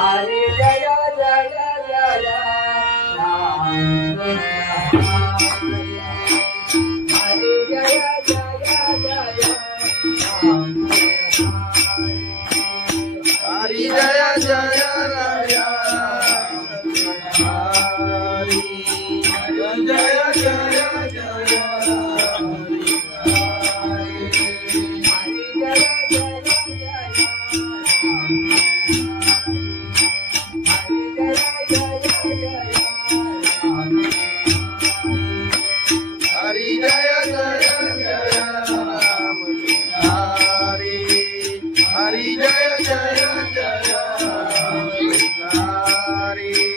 हरी जय जय जय राम हरी जय जय जय राम हरी जय जय राम जय जय जय हरी जय जय जय राम हरी हरी जय जय जय राम हरी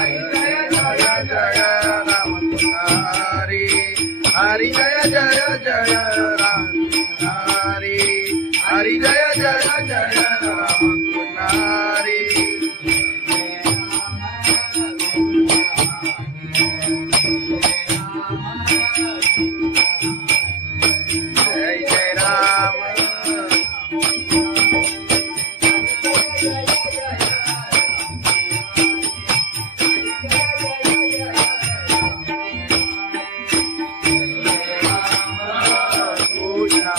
हरी जय राम राम कृष्ण हरी हरी जय जय जय राम हरी हरी जय जय जय राम हरी जय जय Ram Krishna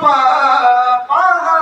रूप पाहता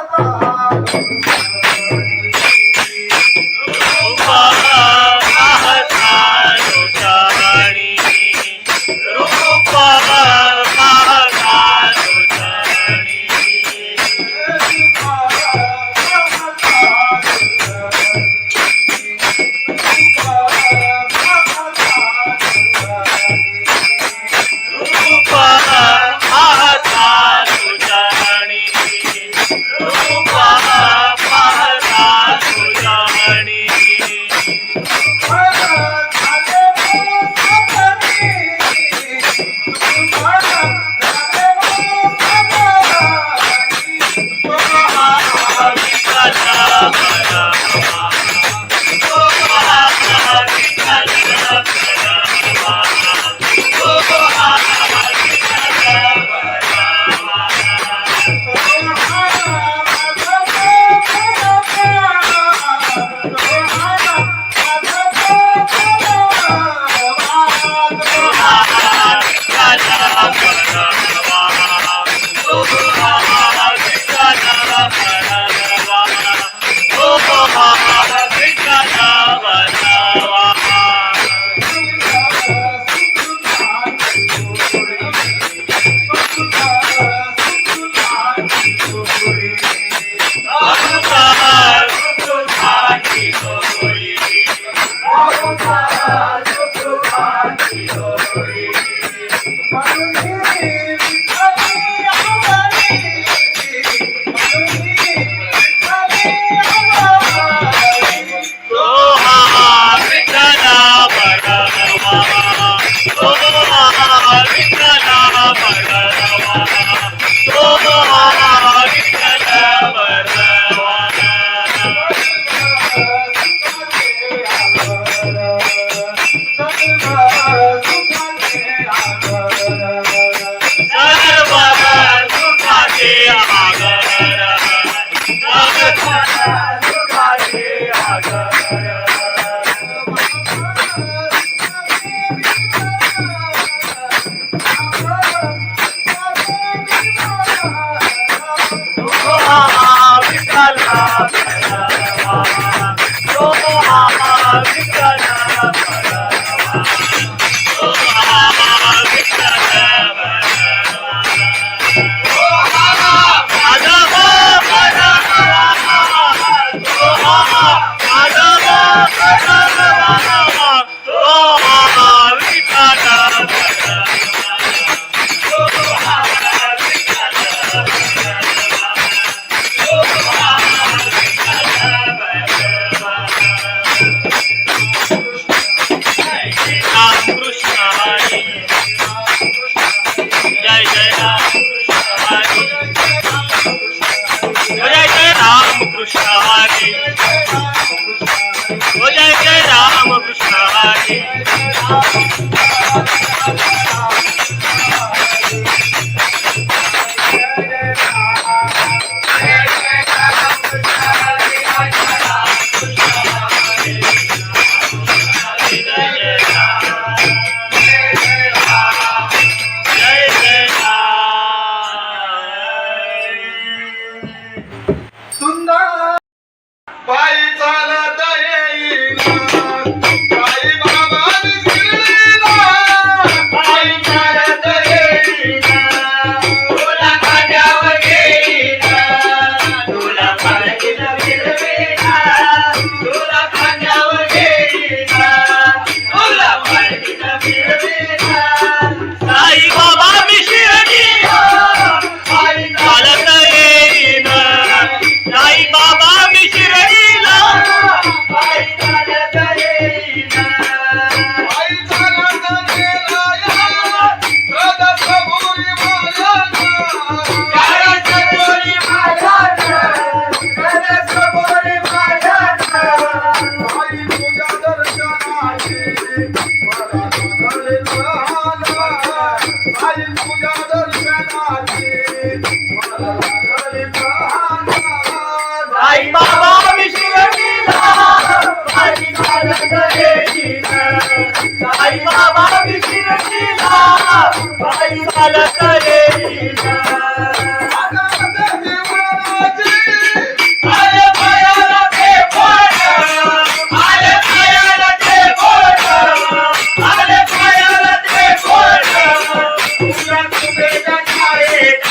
फुगेच्या छायेत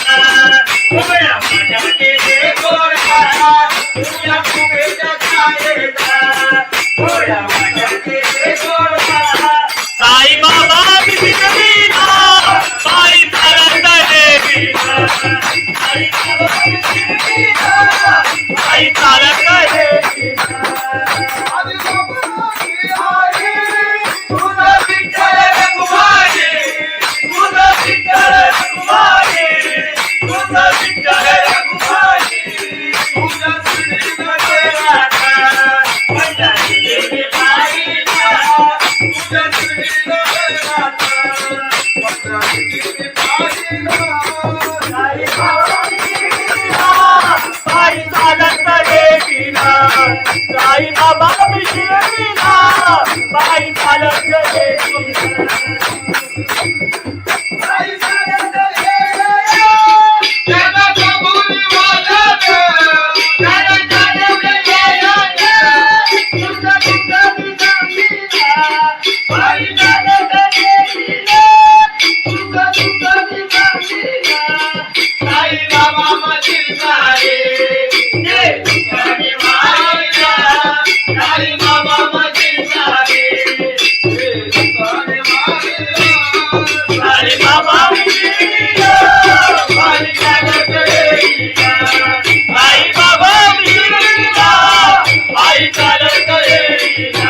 उभ्या माझ्या केले गोरा तुझ्या फुगेच्या छायेत उभ्या माझ्या केले गोरा साई बाबा बिना साई चालत देवीना साई बाबा बिना साई चालत देवीना आदि बाबाची आई तुझा विठ्ठल रघुमाई तुझा विठ्ठल रघुमाई तुझा विठ्ठल रघुमाई तुझा श्री राधा माझ्या देवी बाईला तुझा श्री राधा माझ्या देवी बाईला साई बाबा बिना साई चालत देवीना साई बाबा बिना साई चालत देवीना आई चालत ये त्याला कबुली वाजत त्याला चालवले यायत तुझा तुझा बिना साई चालत देवीना तुझा तुझा बिना साई बाबा मजील सारे ये तुझे माईला साई बाबा मजील सारे तुझे माईला साई बाबा बिना साई चालत देवीना साई बाबा बिना साई चालत देवीना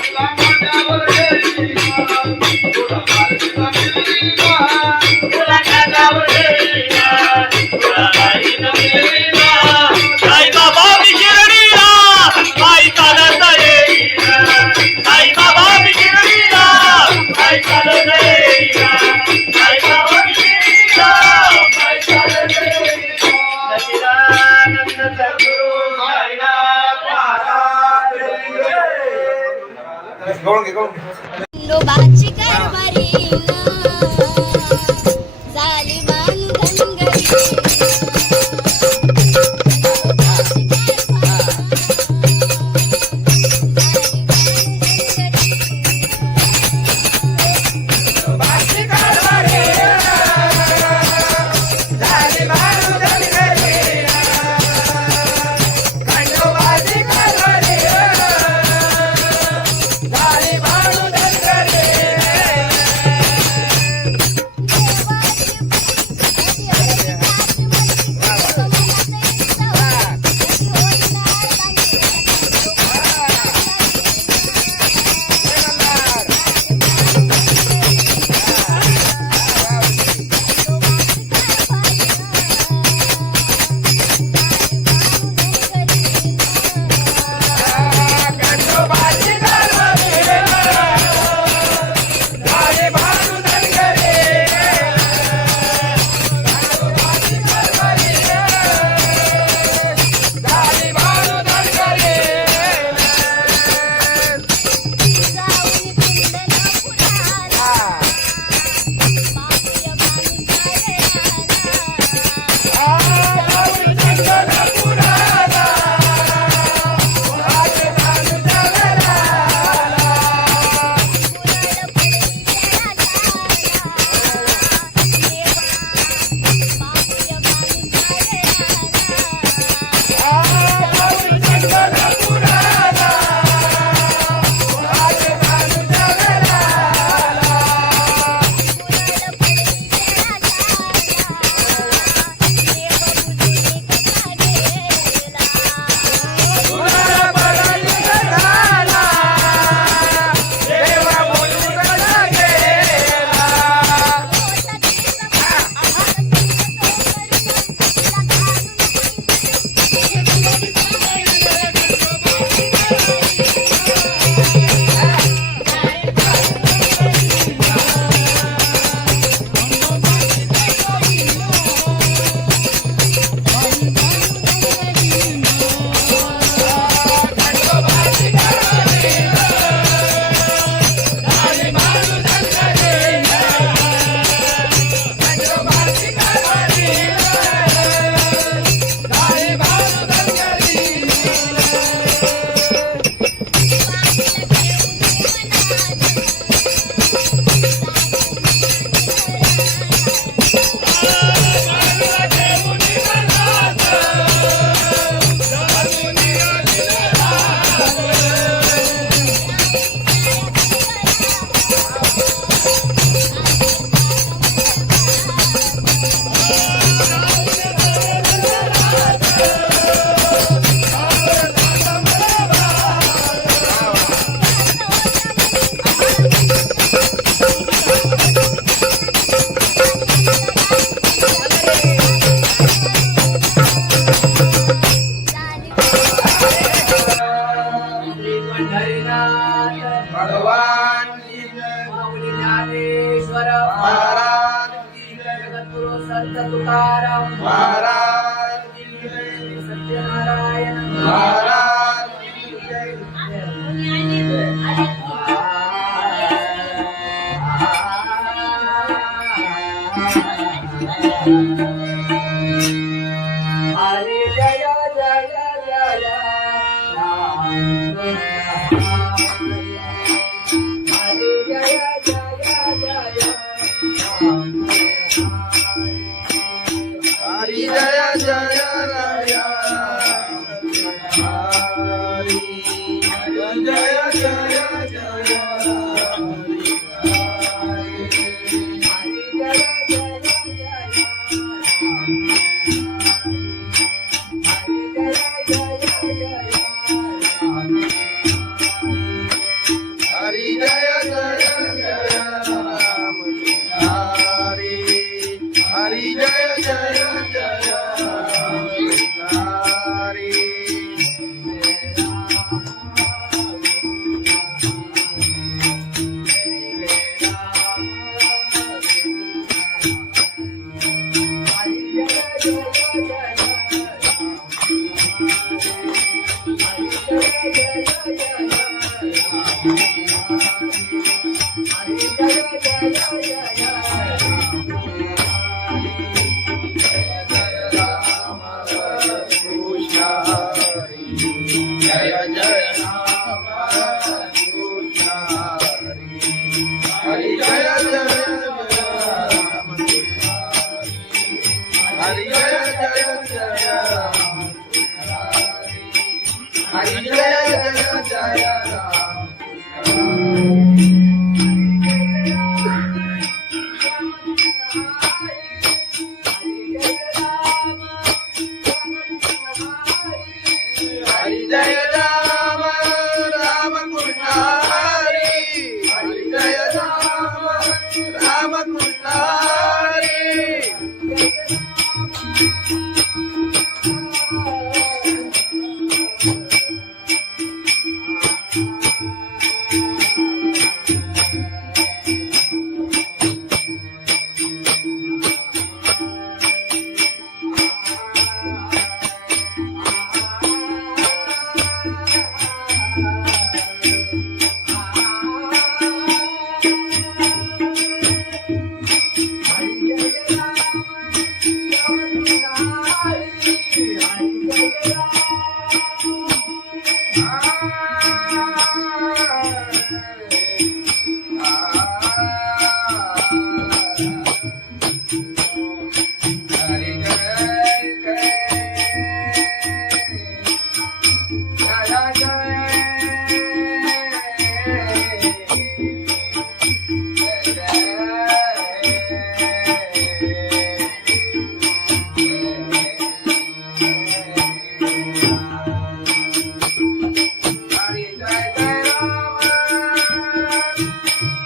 तुला माझ्यावर देवीना तुला माझ्या देवीना तुला खांद्यावर देवीना तुला गाईनं मिळवीना साई बाबा बिगिरणीला साई चालत देवीना साई बाबा बिगिरणीला साई चालत देवीना साई बाबा बिगिरणीला साई चालत देवीना सच्चिदानंद सद्गुरु साईनाथ महाराज गवळून घे गवळून घे खंडोबाची कारभारीना झाली बांधन घरी संत तुकाराम महाराज की जय, सत्यनारायण महाराज की जय. हरे जय जय जय राम हरे जय जय जय राम हरी जय जय राय हरी जय जय जय हरी जय जय जय राम हरी हरी जय जय जय राम हरी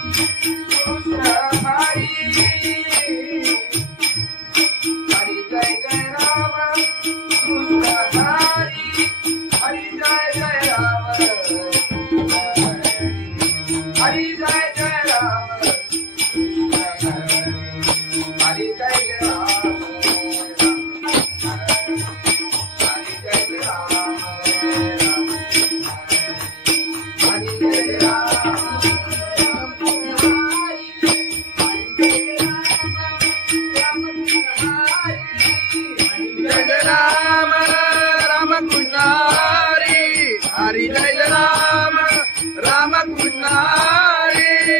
कृष्ण हरी जय जय राम कृष्ण हरी जय जय राम हरी जय जय राम हरी जय जय राम हरी जय राम राम कृष्ण हरी हरी जय राम राम कृष्ण हरी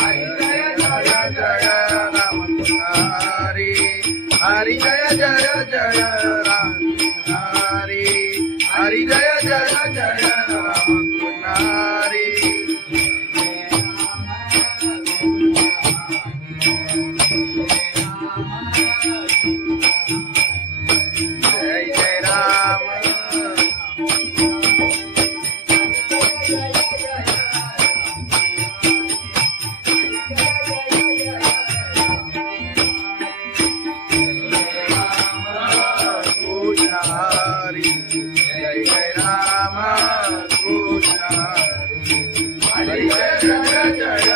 हरी जय राम राम कृष्ण हरी हरी जय जय जय राम हरी हरी जय जय जय राम हरी जय जय राम हरी जय जय जय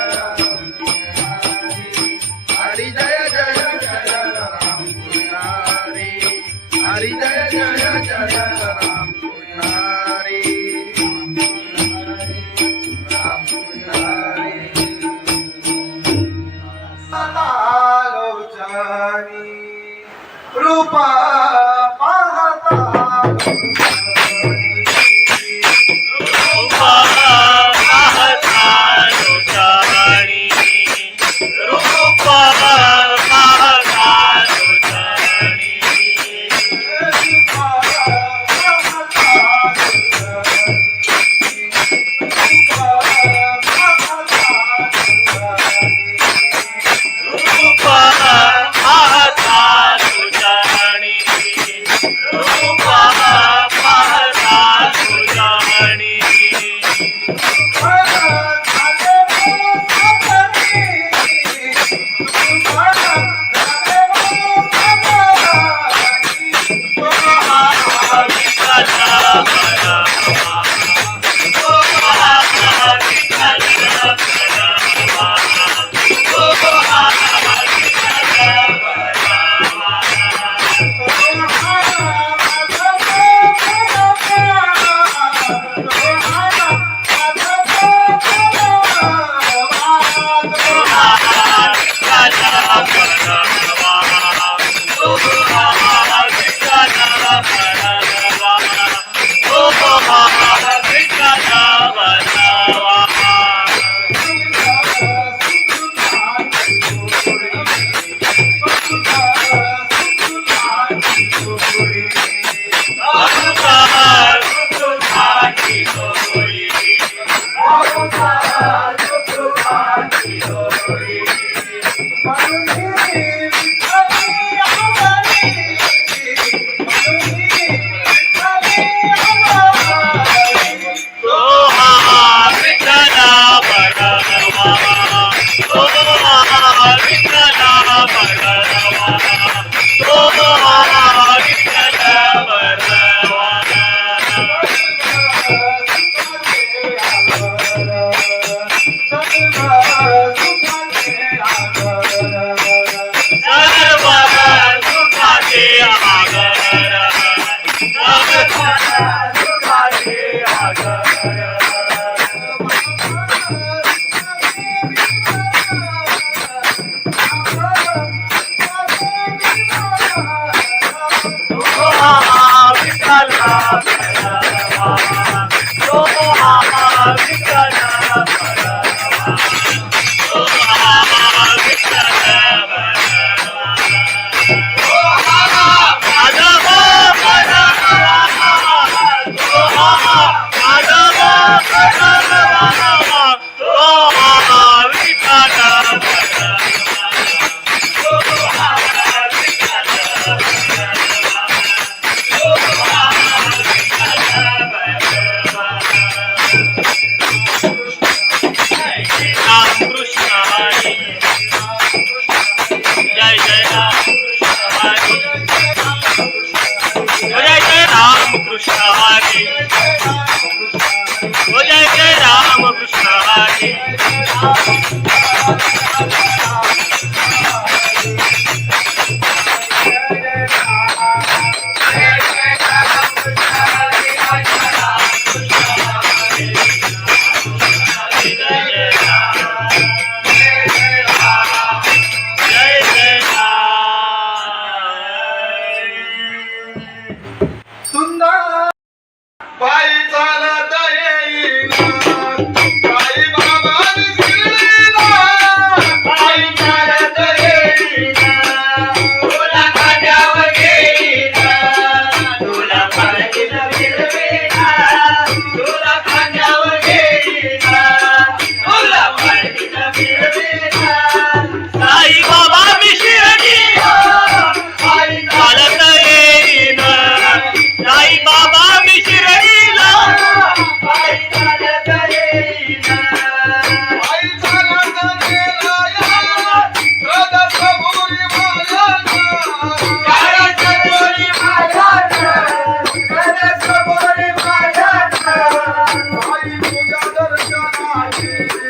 हरी जय जय जय राम कृष्ण हरी हरी जय जय जय राम कृष्ण हरी राम कृष्ण हरी आलोचनी रूपा पाहता रूपा पाहता लोचानी रूपा पाहता लोचानी रूपा पाहता लोचानी रूपा पाहता लोचानी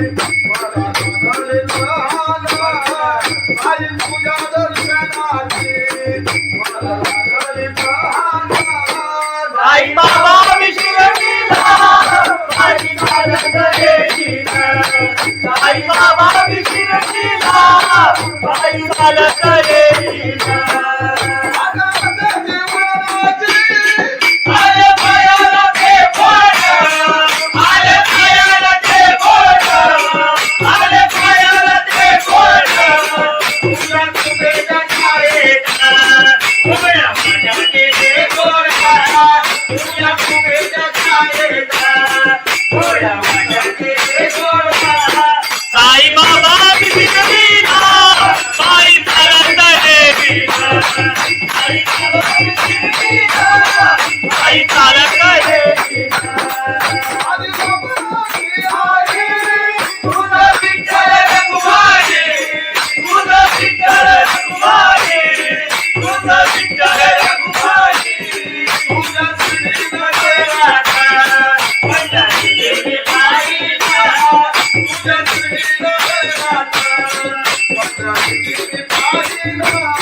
मला लागले प्रहारा आई तुझ्या दर्शनाची मला लागले प्रहारा साई बाबा विशिरडीला पायी चालत येईन साई बाबा विशिरडीला पायी चालत येईन आले पायाला ते बोट आले पायाला ते बोट आले पायाला ते बोट तुझ्या कुबेच्या छायेत उभ्या माझ्या केले गोरा तुझ्या कुबेच्या छायेत उभ्या माझ्या केले गोरा साई बाबा विशिरडीला पायी चालत येईन साई बाबा विशिरडीला पायी चालत येईन तुझं विठ्ठल रघुमाई तुझं विठ्ठल रघुमाई तुझं विठ्ठल रघुमाई तुझ्या श्रीनगरात माझ्या देवी बाईला तुझ्या श्रीनगरात माझ्या देवी बाईला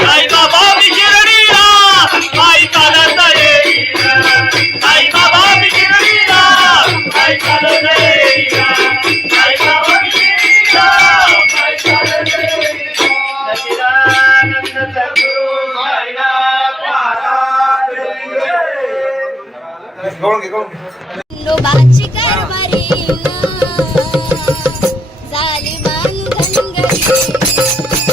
साई बाबा विशिरडीला पायी चालत येईन साई बाबा विशिरडीला पायी चालत येईन खंडोबाची कारभारी झाली बांधन घरी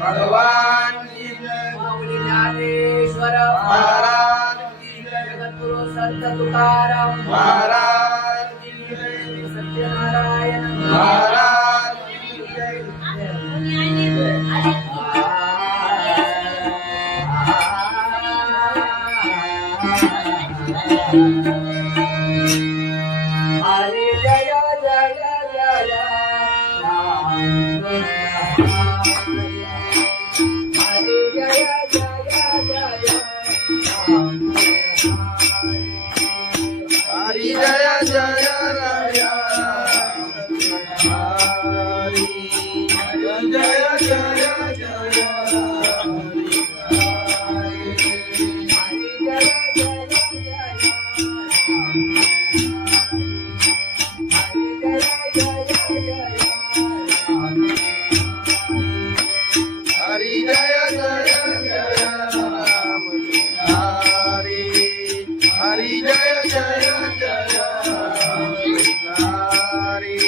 भगवान की जय माऊली ज्ञानेश्वर महाराज की जय जगद्गुरु संत तुकाराम महाराज की जय सत्यनारायण महाराज की जय हरे जय जय जय राम हरे जय जय जय राम हरि जय जय राय हरि जय जय जय हरि जय जय जय राम हरि हरि जय जय जय हरि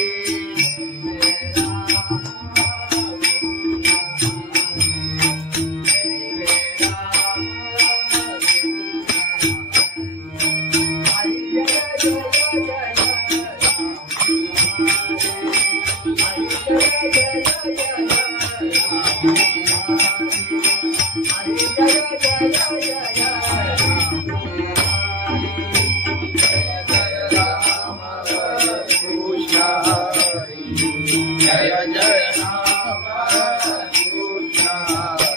कृष्ण हरि जय जय राम कृष्ण हरि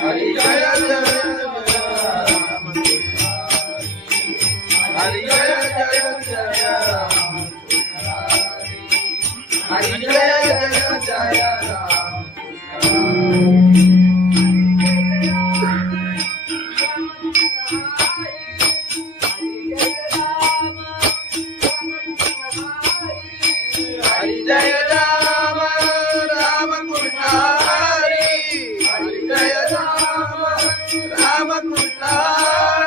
हरि जय जय राम हरि जय जय जय राम हरि जय जय जय राम हरि जय राम राम कृष्ण हरि हरि जय राम राम कृष्ण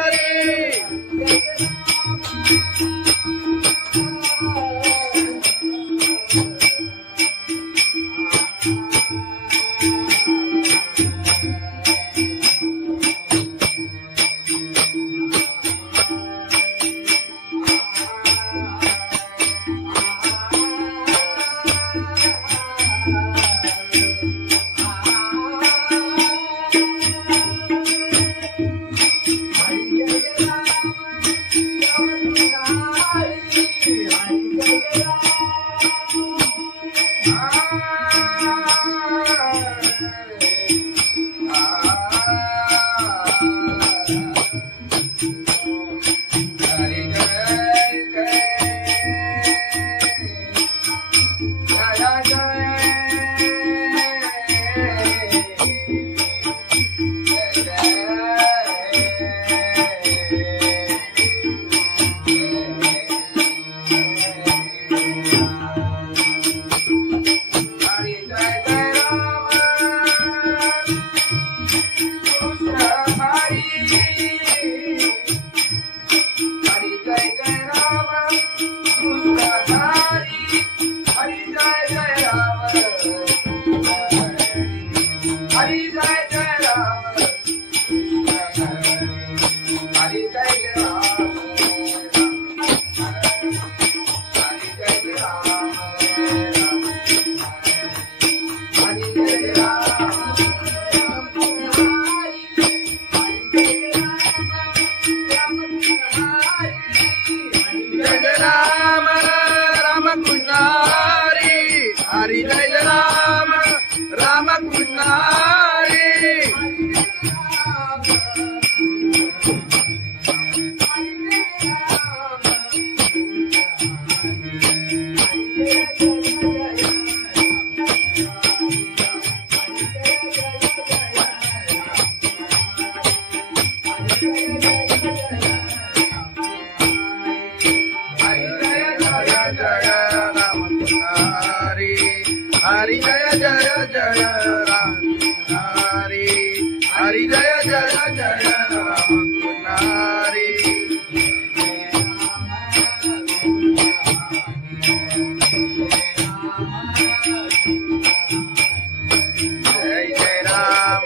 हरि हरि जय जय राम हरि जय जय राम हरि जय जय राम हरि जय जय राम जय जय राम राम कृष्ण हरि हरि जय जय राम राम कृष्ण हरि Hare जय जय राम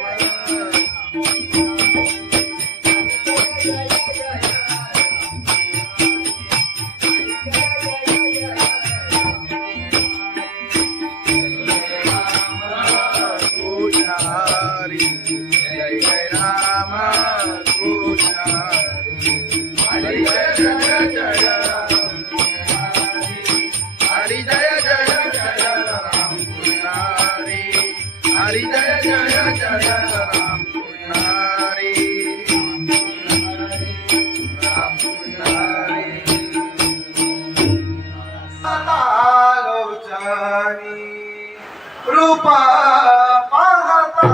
कृष्ण हरी जय जय राम कृष्ण हरी जय जय जय हरि जय जय जय राम कृष्ण हरी हरि जय जय जय राम कृष्ण हरी राम कृष्ण हरी आलोचनी रूपा पाहता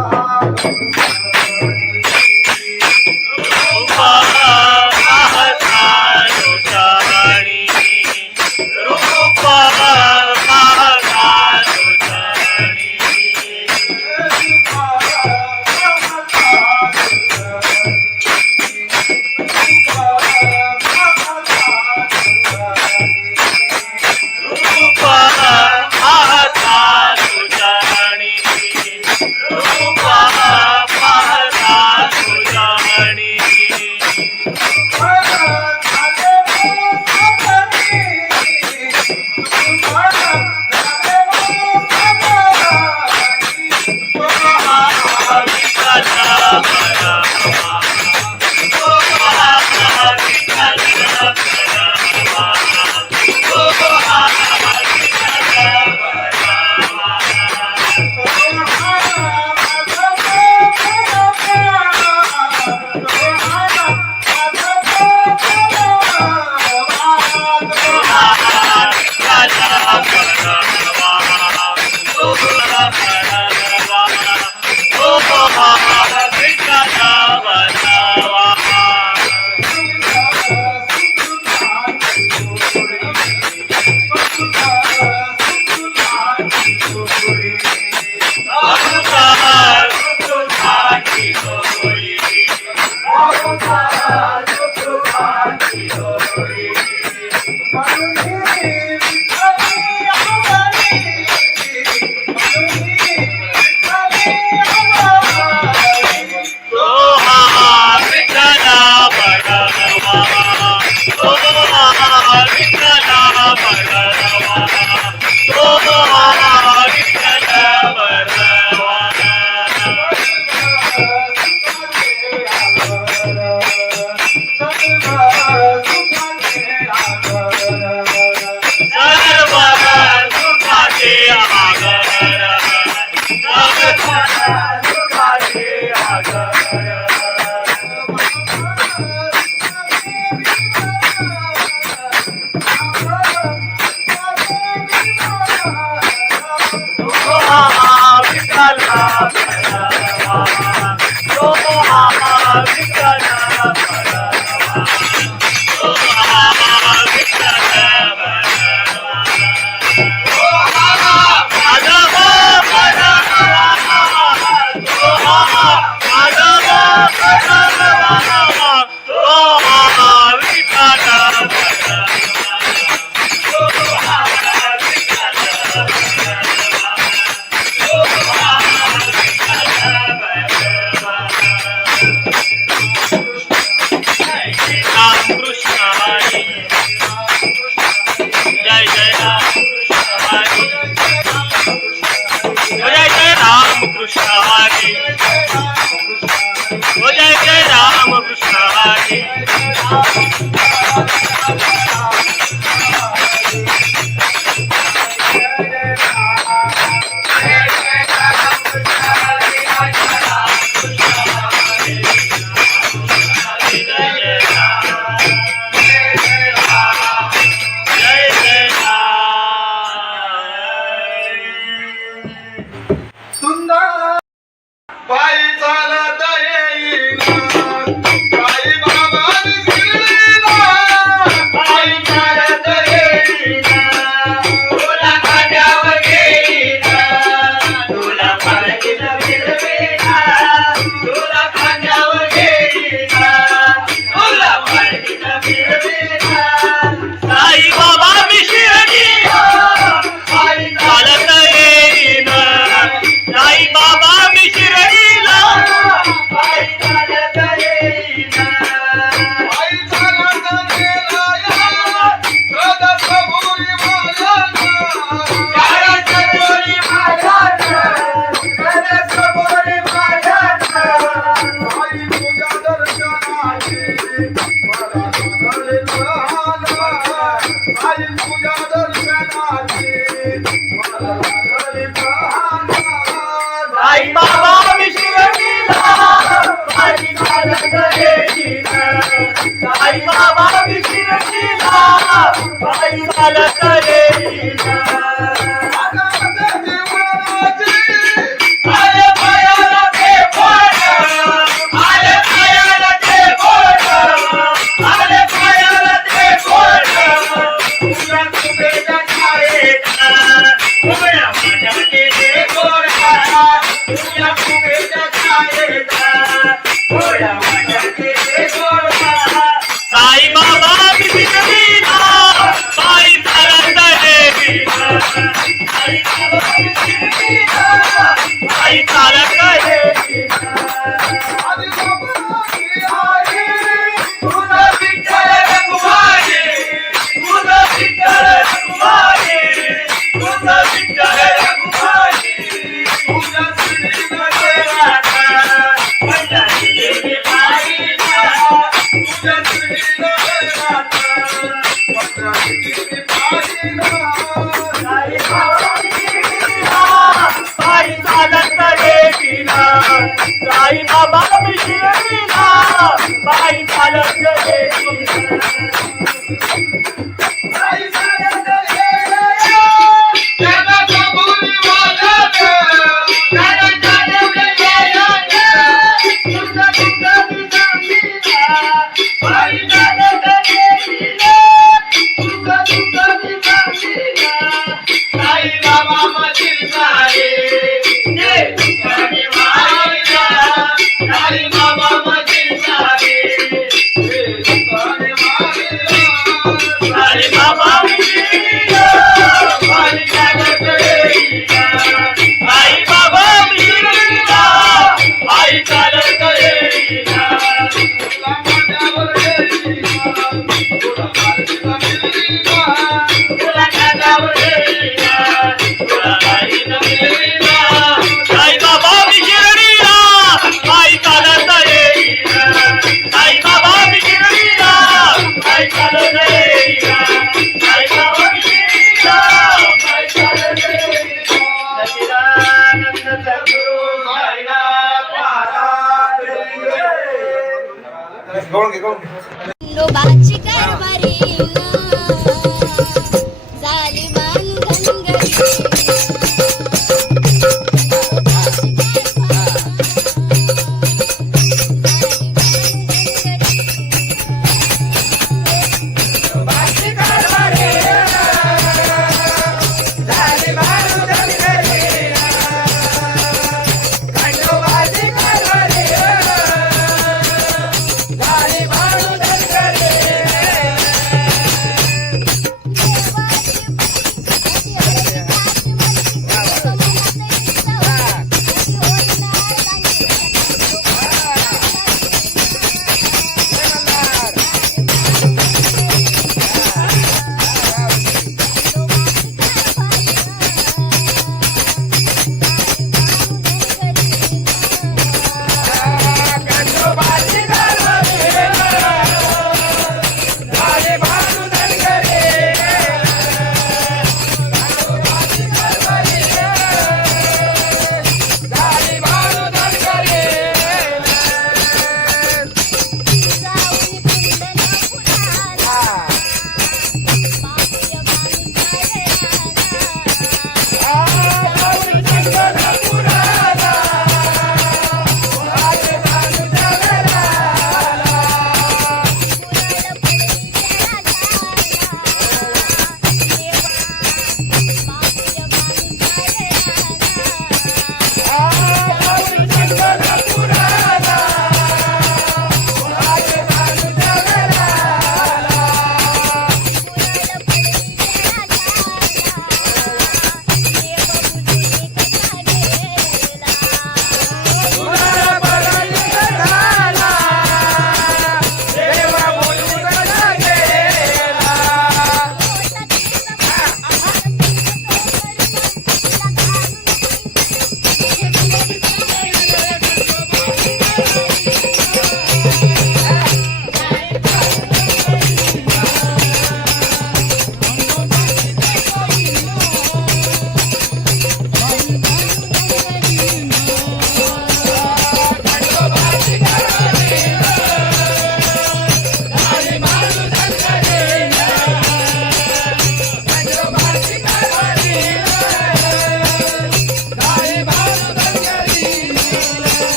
बाबा मिश्र बाई चालत येईना आले पायाला ते बोट आले पायाला ते बोट आले पायाला ते बोट तुझ्या कुबेच्या छायेत उभ्या माझ्या केले गोरा तुझ्या कुबेच्या छायेत उभ्या माझ्या केले गोरा साई बाबा विसरलीना बाई चालत येईना साई बाबा विसरलीना बाई चालत येईना तुझं विठ्ठल रघुमाई तुझं विठ्ठल रघुमाई तुझं विठ्ठल रघुमाई तुझ्या श्रीनगरात पंढरी गेली बाईला तुझ्या श्रीनगरात पंढरी गेली बाईला साई बाबा विसरलीना बाई चालत येईना साई बाबा विसरलीना बाई चालत येईना बाई चालत येईना त्याला कबुली वाजत त्याला जाणवले यायला तुझं तुझं विसरलीना बाई चालत येईना तुझं तुझं विसरलीना साई बाबा मधील सारे ते तुझ्याने मायला साई बाबा मधील सारे ते तुझ्याने मायला साई बाबा विसरलीना बाई चालत येईना साई बाबा विसरलीना बाई चालत येईना तुला माझ्यावर येईना तुला माझ्यावर येईना तुला माझ्यावर येईना तुला बाईला मिळेना साई बाबा विसरलीना बाई चालत येईना साई बाबा विसरलीना बाई चालत येईना साई बाबा विसरलीना बाई चालत येईना सच्चिदानंद सद्गुरु साईनाथ महाराज खंडोबाची कारभारीना झाली बांधन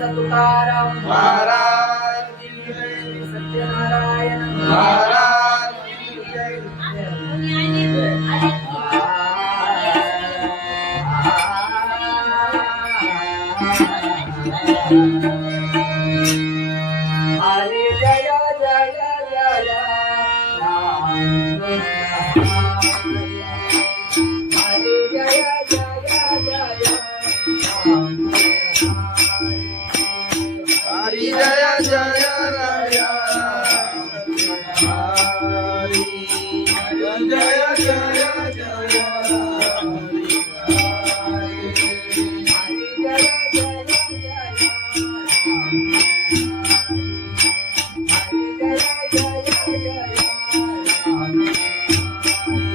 संत तुकाराम महाराज की जय, सत्यनारायण महाराज की जय. हरे जय जय जय राम हरे जय जय जय राम हरि जय जय राया हरि जय जय जय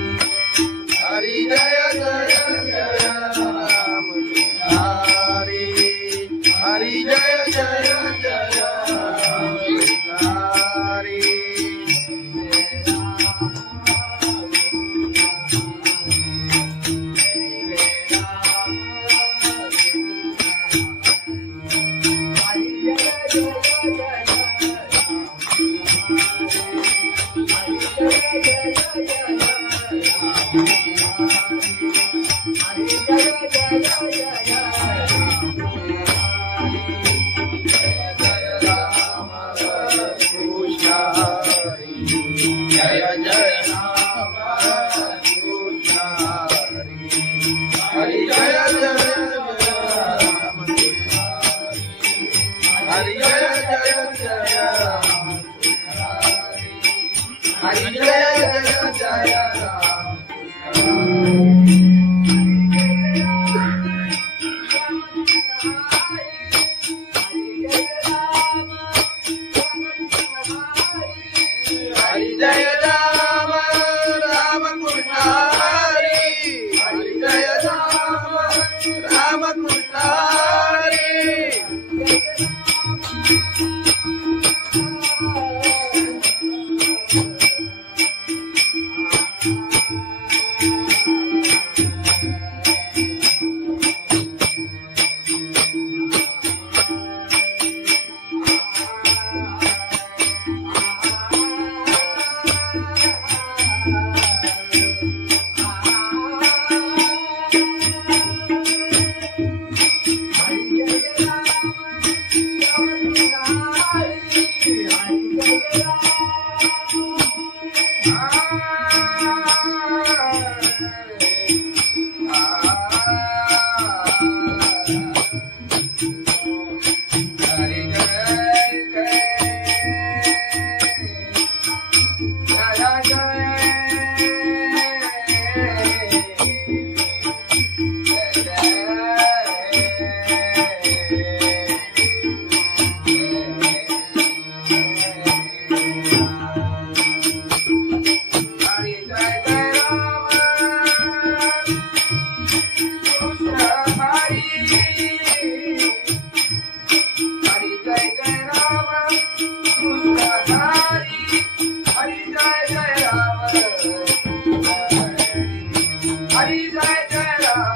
हरि जय जय जय राम हरि हरि जय जय जय राम हरि जय जय राम कृष्ण हरि जय जय राम हरि जय जय जय राम हरि जय जय जय राम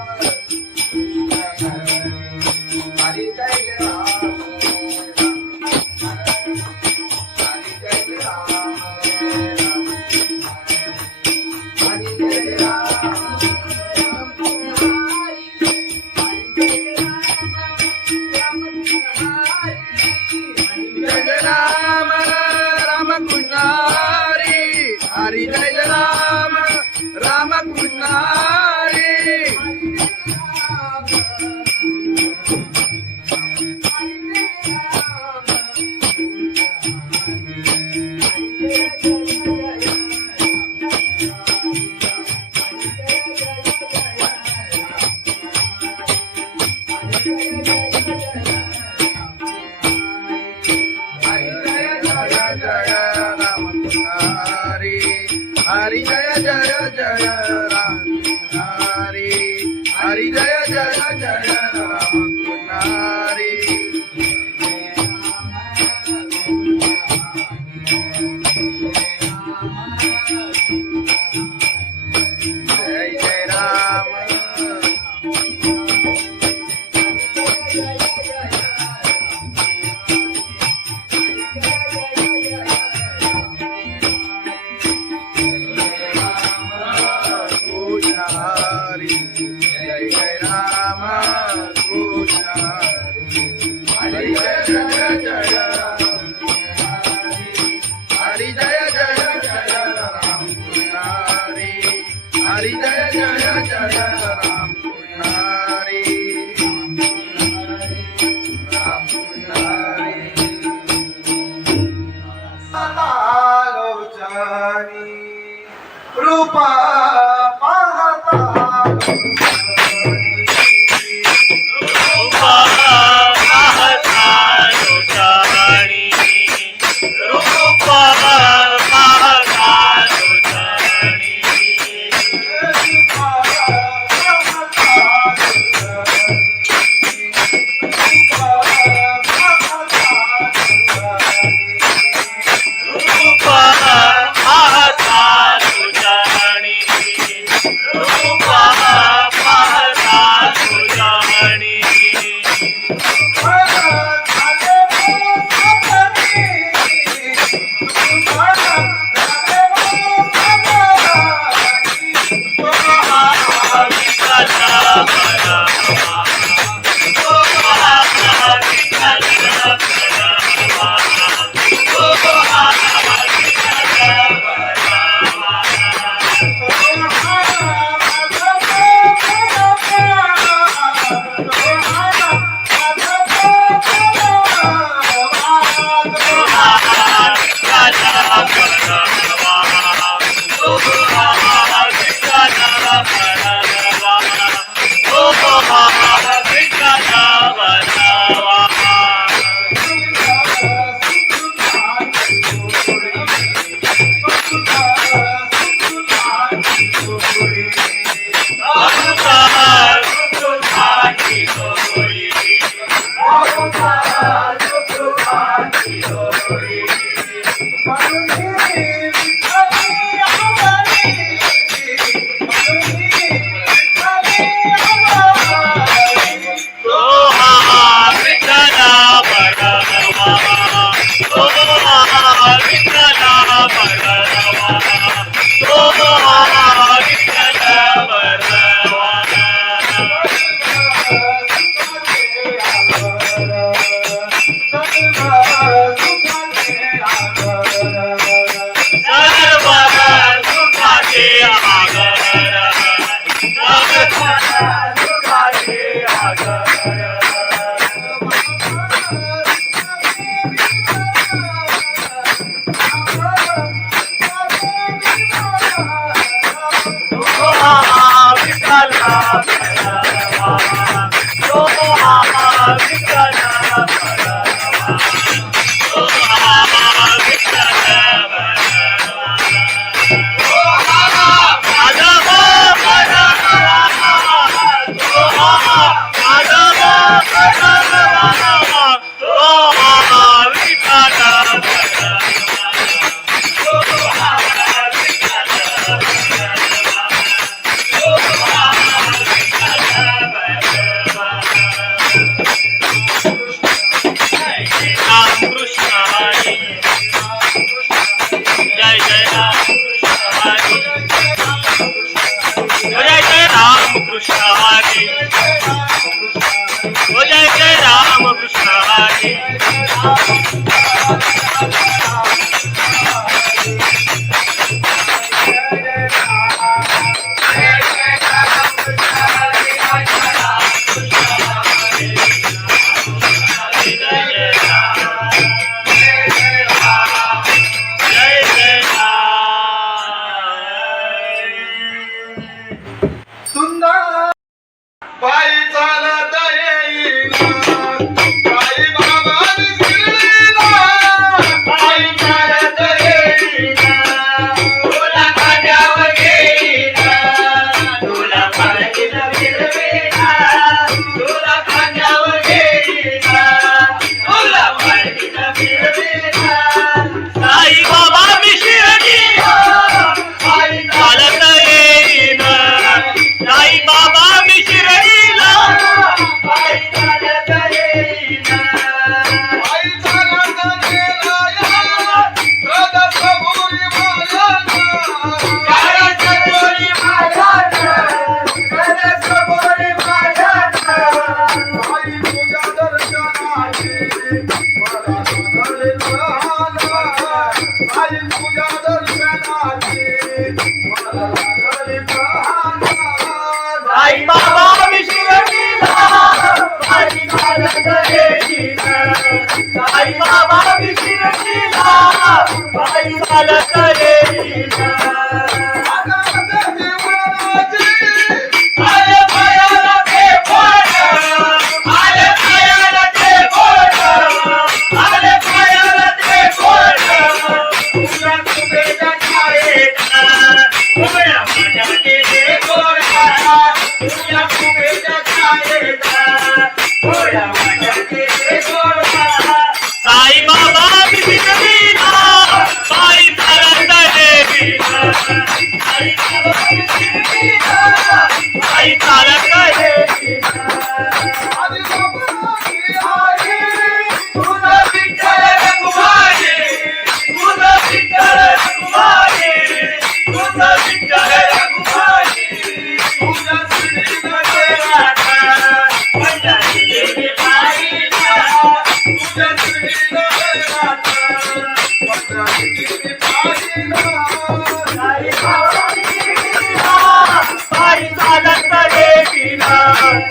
हरि जय राम राम कृष्ण हरि हरि जय राम राम कृष्ण हरि हरि जय राम राम कृष्ण हरि हरि जय जय जय राम हरि हरि जय जय जय राम हरि जय जय राम रूप पाहता आई बाबा विशीर केला, आई चालत रे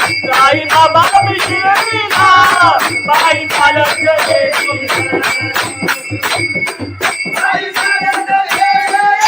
साई बाबा मी शिर्डीला बाई चालत गेली आई चालत गेली.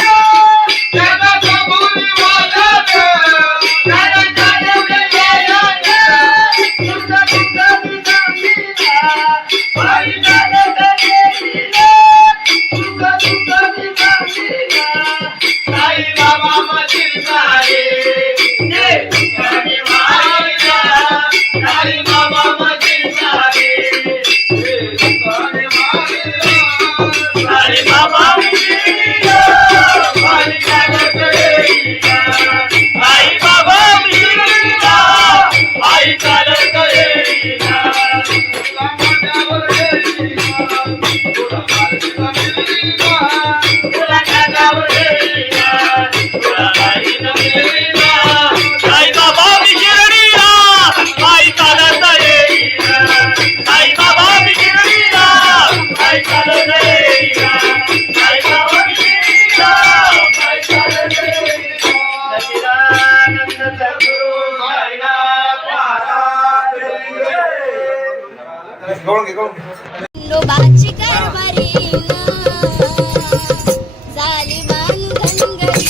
खंडोबाची कारभारी झाली धनगरी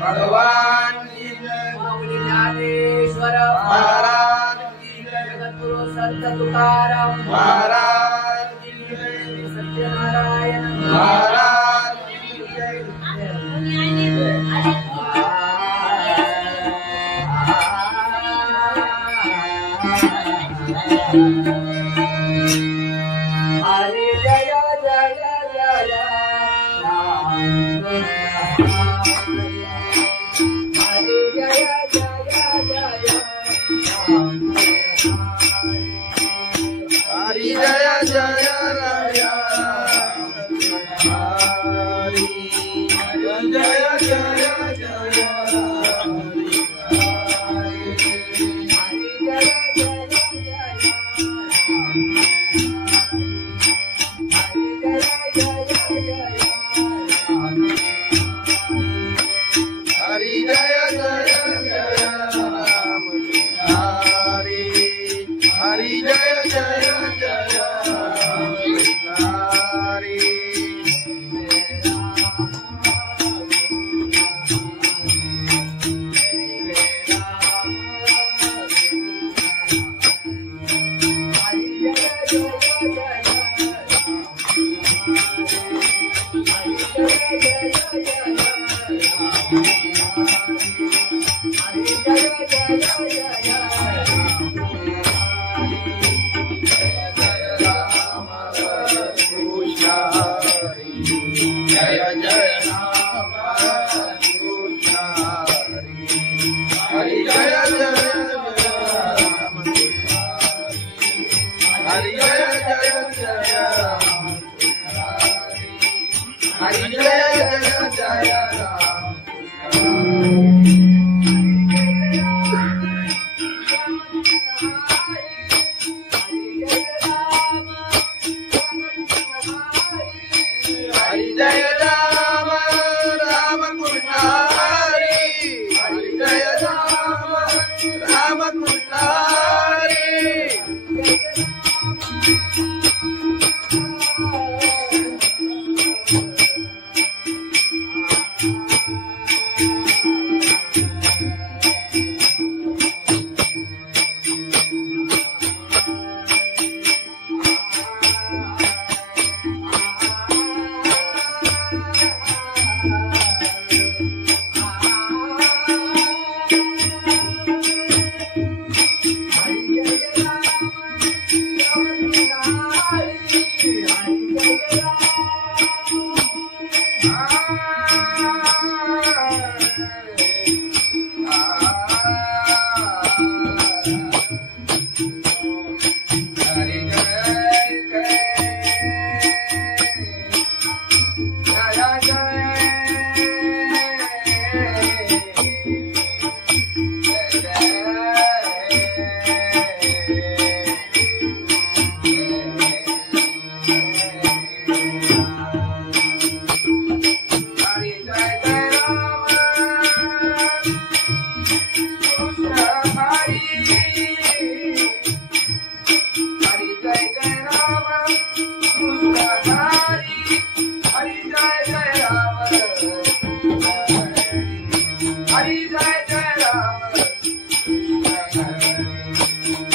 भगवान की जय. माऊली ज्ञानेश्वर महाराज की जय. जगद्गुरु संत तुकाराम महाराज की जय. सत्यनारायण महाराज हरी जय जय जय राम हरी जय जय जय राम हरी जय जय राया हरी जय जय जय हरी जय जय जय राम हरी हरी जय जय जय हरी जय जय राम कृष्ण हरि जय जय राम हरि जय जय जय राम हरि जय जय जय राम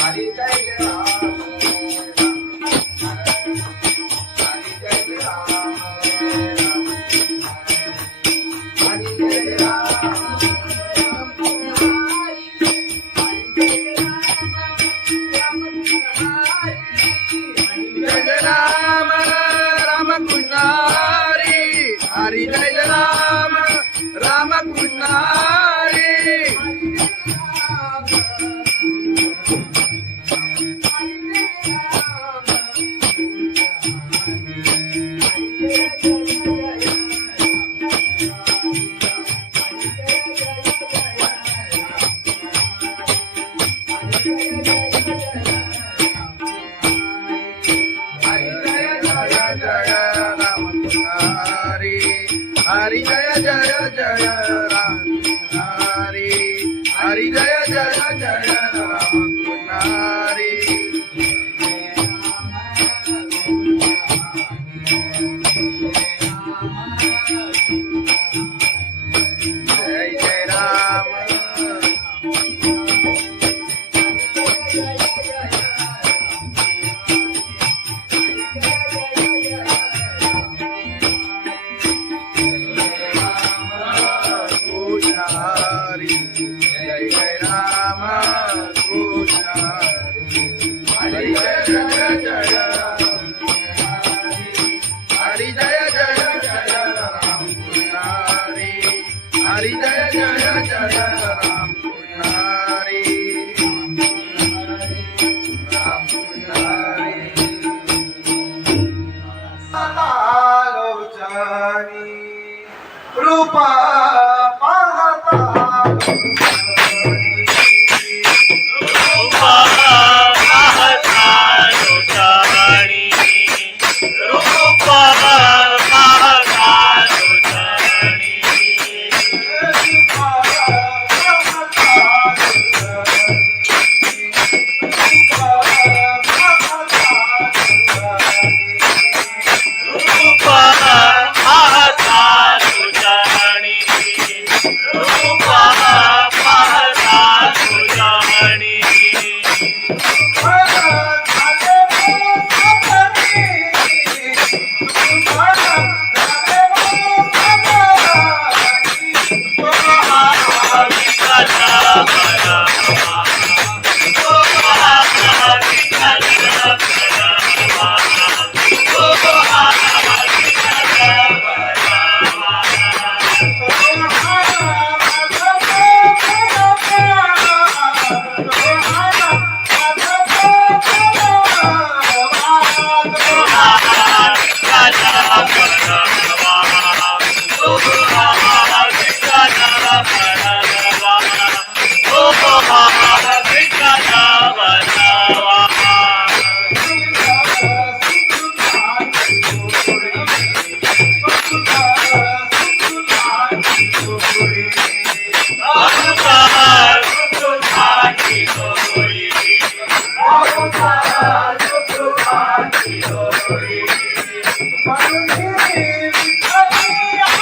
हरि जय राम राम कृष्ण हरि हरि जय राम राम कृष्ण हरि हरि जय राम राम कृष्ण हरि हरि जय जय जय राम हरि हरि जय जय जय राम हरि जय जय राम हरि जय जय राम जय